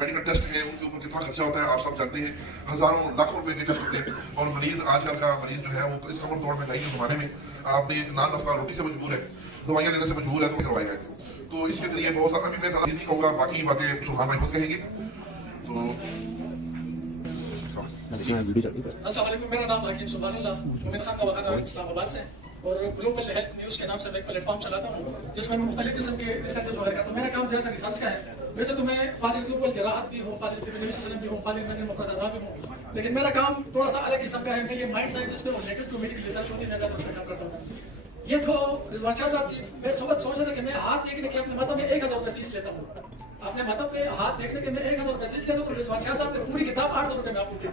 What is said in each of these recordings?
Medical test है उनके ऊपर कितना खर्चा होता है आप सब जानते हैं, हजारों लाखों रुपए के टेस्ट होते हैं और मरीज आजकल का मरीज जो है वो इस कमर तोड़ महंगाई के जमाने में आपने एक नान नफका रोटी से मजबूर है, दवाइयां लेने से मजबूर है तो करवाए गए थे। तो इसके जरिए बहुत सारा, अभी मैं ज्यादा नहीं कहूँगा, बाकी बातें सुभान भाई खुद कहेंगे। तो अस्सलाम वालेकुम, मेरा नाम हकीम सुभानुल्लाह, मोमिन खान का वखाना इस्लामाबाद से और ग्लोबल हेल्थ न्यूज के नाम से मैं एक प्लेटफॉर्म चलाता हूँ जिसमें मैं मुख्तलिफ किस्म के रिसर्चेस वगैरह करता हूँ। मेरा काम ज़्यादातर रिसर्च का है। वैसे तो मैं फाजिल ग्लोबल जराहत भी हूँ, फाजिल एडमिनिस्ट्रेशन भी हूँ, फाजिल मैनेजमेंट मुकद्दर भी हूँ, लेकिन मेरा काम थोड़ा सा अलग किस्म का है। मैं ये माइंड साइंसेस पे और लेटेस्ट जो मेडिकल रिसर्च होती है ज़्यादा उसमें काम करता हूँ। ये तो रिजवान शाह साहब की मैं सोच रहा था कि मैं हाथ देखने के अपने मतलब में 1000 रुपये फीस लेता हूँ, अपने मतलब में हाथ देखने के मैं 1000 रुपये फीस लेता हूँ। रिजवान शाह साहब ने पूरी किताब 800 रुपये में आपको दी।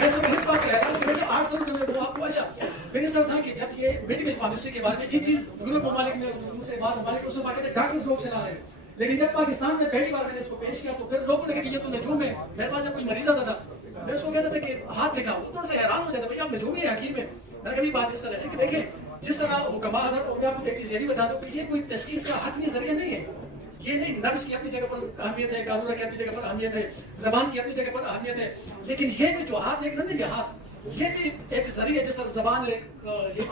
मैं सब इस बात कह रहा हूँ कि मुझे 800 रुपये में वो आपको अच्छा मेरे सर था कि जब ये मेडिकल केमिस्ट्री के बारे में ये चीज यूरोप ममालिक में दूसरे बाद ममालिक उसमें बाकी डॉक्टर्स लोग चला रहे हैं, लेकिन जब पाकिस्तान में पहली बार मैंने इसको पेश किया तो फिर लोगों ने कहा कि ये तो नजूम है। मेरे पास जब कोई मरीज आता था मैं उसको कहता था कि हाथ दिखाओ, वो थोड़ा सा हैरान हो जाता, भैया आप नजूम है हकीम है। मैंने कभी बात इस तरह है कि देखें जिस तरह हुक्मा हज़रत, और मैं आपको एक चीज ये भी बता दूं कि ये कोई तशखीस का हतमी जरिया नहीं है। ये नहीं, नफ्स की अपनी जगह पर अहमियत है, कारूरा की अपनी जगह पर अहमियत है, जबान की अपनी जगह पर अहमियत है, लेकिन ये भी जो हाथ देखना नहीं, हाथ ये भी एक जरिया, जिस तरह जबान ये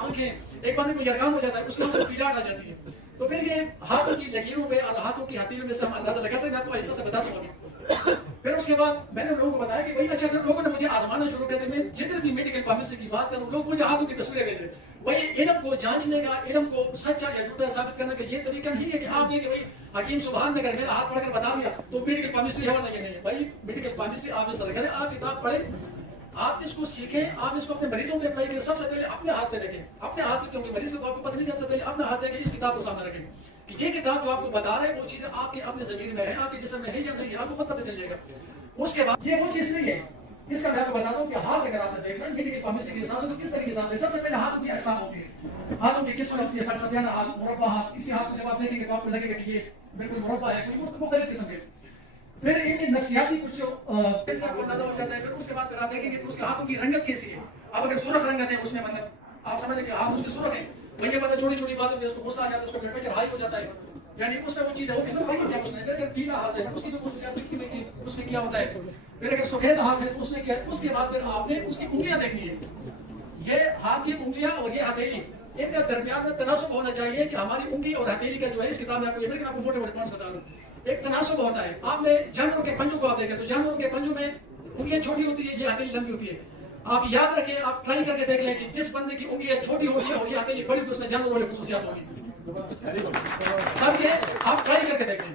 आंखें एक बार में कोई यरकान हो जाता है उसके ऊपर पीलाट आ जाती है, तो फिर ये हाथों की लकीरों पे और हाथों की हथेलियों में से हम अंदाजा लगा सकते हैं। आपको ऐसा से बता दूंगा। फिर उसके बाद मैंने लोगों को बताया कि भाई अच्छा, फिर लोगों ने मुझे आजमाना शुरू कर दिया। मैं जितने भी मेडिकल केमिस्ट्री की बात करूं लोग मुझे हाथों की तस्वीरें भेजे। भाई इल्म को जांचने का, इल्म को सच्चा या झूठा साबित करने का ये तरीका नहीं है कि आप ये कि भाई हकीम सुभान ने अगर मेरा हाथ पढ़कर बता दिया तो मेडिकल केमिस्ट्री है, नहीं है भाई। मेडिकल केमिस्ट्री आप इस तरह करें, आप किताब पढ़ें, आप इसको सीखें, आप इसको अपने मरीजों पे अप्लाई करें। सबसे पहले अपने हाथ पे देखें, अपने हाथ पे, क्योंकि मरीज को तो आपको पता नहीं, सबसे पहले अपने हाथ देखें, इस किताब को सामने रखें कि ये किताब जो आपको बता रहे हैं वो चीजें आपके अपने जमीर में है, आपके जिस्म में है या नहीं, आपको खुद पता चल जाएगा। उसके बाद ये वो चीज नहीं है, इसका मैं आपको बता दूं कि हाथ अगर आपने देखना मेडिकल केमिस्ट्री के हिसाब से तो किस तरीके से सबसे पहले हाथों की अकसाम होती है, हाथों की किस्म होती है, फलसफियाना हाथ, मुरब्बा हाथ। किसी हाथ को जब आप देखेंगे तो आपको लगेगा कि ये बिल्कुल मुरब्बा है, कोई उसको मुख्तलिफ किस्म के। फिर इनकी नफ्सियाती कुछ आपको अंदाजा हो जाता है। फिर उसके बाद आप देखेंगे तो उसके हाथों की रंगत कैसी है। अब अगर सुरख रंगत है उसमें मतलब आप समझ लें कि हाथ उसके सुरख है, वही पता छोटी छोटी बातों में उसको गुस्सा आ जाता है, उसका टेम्परेचर हाई हो जाता है, यानी उसमें वो चीजें होती है ना क्या उसने। अगर पीला हाथ है उसकी तो खुसूसियात दिखती है कि उसमें क्या होता है। फिर अगर सफेद हाथ है तो उसने क्या, उसके बाद फिर आपने उसकी उंगलियां देखनी है। ये हाथ की उंगलियां और ये हथेली, इनका दरमियान में तनासुब होना चाहिए कि हमारी उंगली और हथेली का जो है, इस किताब में आपको ये लेकिन आपको मोटे मोटे पॉइंट्स बता दूं, एक तनासुब होता है। आपने जानवरों के पंजों को आप देखें तो जानवरों के पंजों में उंगलियां छोटी होती है, ये हथेली लंबी होती है। आप याद रखें, आप ट्राई करके देख लें कि जिस बंदे की उंगलियां छोटी होगी और ये हथेली बड़ी, उसमें जानवरों वाली खुसूसियात होगी। सब ये आप ट्राई करके देख लें।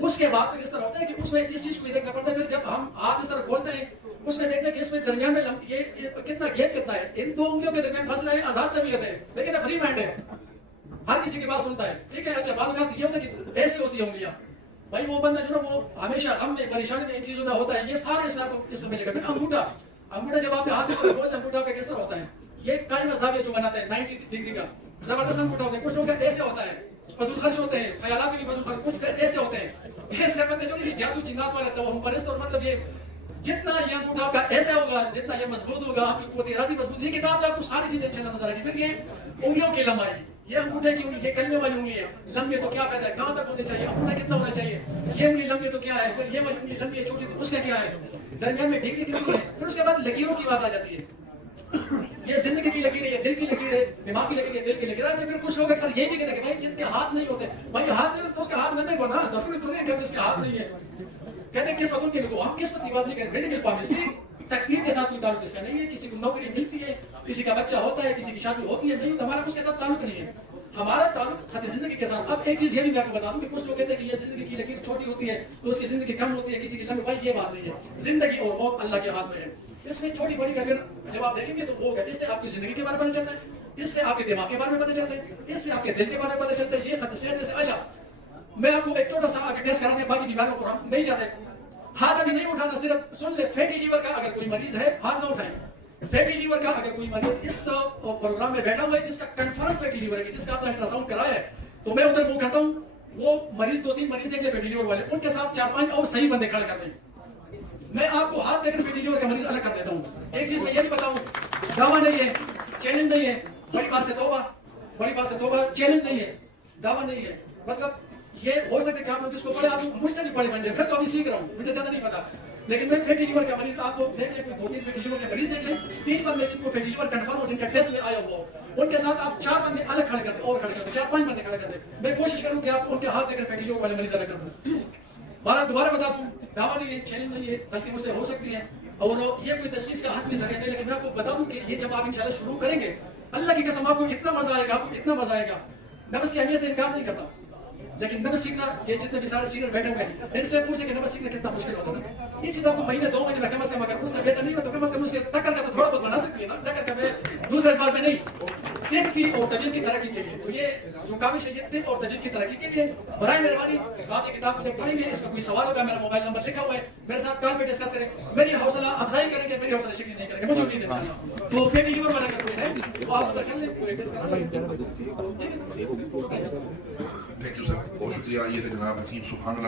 उसके बाद फिर इस तरह होता है कि उसमें इस चीज को देखना पड़ता है। फिर जब हम हाथ इस तरह खोलते हैं उसमें देखते हैं कि इसमें दरमियान में ये कितना गैप कितना है, इन दो उंगलियों के दरमियान फासला है, आजाद तबीयत है, लेकिन फ्री माइंड है, हर किसी की बात सुनता है, ठीक है। अच्छा, बाद में ये होता है कि ऐसी होती है उंगलियां, भाई वो बंदा जो ना वो हमेशा हम में परेशानी में इन चीजों में होता है, ये सारे इसमें आपको इसमें मिलेगा। फिर अंगूठा, अंगूठा जब आपके हाथ में खोलते हैं अंगूठा का किस तरह होता है, ये कायम जाविया जो बनाते हैं 90 डिग्री का जबरदस्त अंगूठा होता है। कुछ लोग ऐसे होता है, फजूल खर्च होते हैं, ख्यालात में भी फजूल खर्च, कुछ ऐसे होते हैं। ऐसे बंदे जो ये जादू जिन्नात वाले तो हम परस्त, और मतलब ये जितना ये अंगूठा आपका ऐसा होगा, जितना ये मजबूत होगा, आपकी कुव्वत इरादी मजबूत। ये किताब में आपको सारी चीजें इंशाल्लाह नजर आएगी। फिर ये उंगलियों की लंबाई, ये अंगूठे की उंगली, ये कलमे वाली उंगली है, लंबी तो क्या कहता है, कहां तक होनी चाहिए, अंगूठा कितना होना चाहिए, ये उंगली लंबी तो क्या है, फिर ये वाली उंगली लंबी है, छोटी तो उसका क्या है, दरमियान में डिग्री कितनी है। फिर उसके बाद लकीरों की बात आ जाती है, ये जिंदगी की लकीर है, ये दिल की लकीर है, दिमाग की लकीर है, दिल की लकीर है। अच्छा, फिर कुछ लोग अक्सर ये भी कहते हैं भाई जिनके हाथ नहीं होते, भाई हाथ नहीं तो उसका हाथ बनने को ना, जरूरी तो नहीं है जिसके हाथ नहीं है। कहते हैं किस्मत उनके लिए, तो हम किस्मत की बात नहीं करें। मेडिकल केमिस्ट्री तकदीर के साथ कोई ताल्लुक इसका नहीं है। किसी को नौकरी मिलती है, किसी का बच्चा होता है, किसी की शादी होती है, नहीं तो हमारा उसके साथ ताल्लुक नहीं है, हमारा ताल्लुक खत जिंदगी के साथ। अब एक चीज ये भी मैं आपको बता दूं कि कुछ लोग कहते हैं कि ये जिंदगी की लकीर छोटी होती है तो उसकी जिंदगी कम होती है, किसी की लंबी, भाई ये बात नहीं है। जिंदगी और मौत अल्लाह के हाथ में है, इसमें छोटी बड़ी का फिर जब आप देखेंगे तो वो इससे आपकी जिंदगी के बारे में पता चलता है, इससे आपके दिमाग के बारे में पता चलता है, इससे आपके दिल के बारे में पता चलता है। ये खत से अच्छा, मैं आपको एक छोटा सा आगे टेस्ट कराते हैं, बाकी बीमारियों पर हम नहीं जाते। हाथ अभी नहीं उठाना, सिर्फ सुन ले। फैटी लीवर का अगर कोई मरीज है हाथ ना उठाए। फैटी लीवर का अगर कोई मरीज इस प्रोग्राम में बैठा हुआ है जिसका कंफर्म फैटी लीवर है, जिसका आपने अल्ट्रासाउंड कराया है, तो मैं उधर मुंह करता हूँ, वो मरीज 2-3 मरीज देख ले फैटी लीवर वाले, उनके साथ 4-5 और सही बंदे खड़े कर दें। मैं आपको हाथ देकर फैटी लीवर का मरीज अलग कर देता हूँ। एक चीज मैं ये भी बताऊँ, दावा नहीं है, चैलेंज नहीं है, बड़ी बात से तौबा, बड़ी बात से तौबा, चैलेंज नहीं है, दावा नहीं है, मतलब ये हो सकता है कि आप लोग इसको पढ़े, आप मुझसे भी पढ़े बन जाए, फिर तो अभी सीख रहा हूँ, मुझे ज्यादा नहीं पता। लेकिन मैं फैटी लीवर का मरीज आपको देख ले, 2-3 फैटी लीवर के मरीज देख ले, 3 बंदे जिनको फैटी लीवर कंफर्म हो, जिनका टेस्ट में आया हुआ, उनके साथ आप 4 बंदे अलग खड़े करते, और खड़े करते, 4-5 बंदे खड़े करते। मैं कोशिश करूँ कि आप उनके हाथ देकर फैटी लीवर वाले मरीज अलग कर दूँ। दोबारा बता दूं, दावा नहीं है, चैलेंज नहीं है, गलती मुझसे हो सकती है और ये कोई तशखीस का हक नहीं जगह नहीं, लेकिन मैं आपको बता दूं कि ये जब आप इंशाल्लाह शुरू करेंगे, अल्लाह की कसम आपको इतना मजा आएगा, आपको इतना मजा आएगा। नफ्स की अहमियत से इनकार नहीं करता, लेकिन नफ्स सीखना, ये जितने भी सारे सीनियर बैठे हुए हैं, इनसे पूछे कि नफ्स सीखना कितना मुश्किल होता है। ये चीज आपको महीने 2 महीने में कम से कम, अगर उससे बेहतर नहीं हो तो कम से कम उसके टक्कर का तो थोड़ा बहुत बना सकती है ना, टक्कर का मैं दूसरे अल्फाज में नहीं, तिब की और तबीब की तरक्की के लिए। तो ये जो काबिश है, ये तिब और तबीब की तरक्की के लिए। बराए मेहरबानी आप ये किताब जब पढ़ेंगे, इसका कोई सवाल होगा, मेरा मोबाइल नंबर लिखा हुआ है, मेरे साथ कॉल पे डिस्कस करें, मेरी हौसला अफजाई करेंगे, मेरी हौसला शिकनी नहीं करेंगे, मुझे उम्मीद है इंशाल्लाह। तो फैटी लीवर वाला अगर कोई है तो आप कर लें, कोई टेस्ट करा लें। थैंक यू सर, बहुत शुक्रिया। ये थे जनाब हकीम सुभान अल्लाह।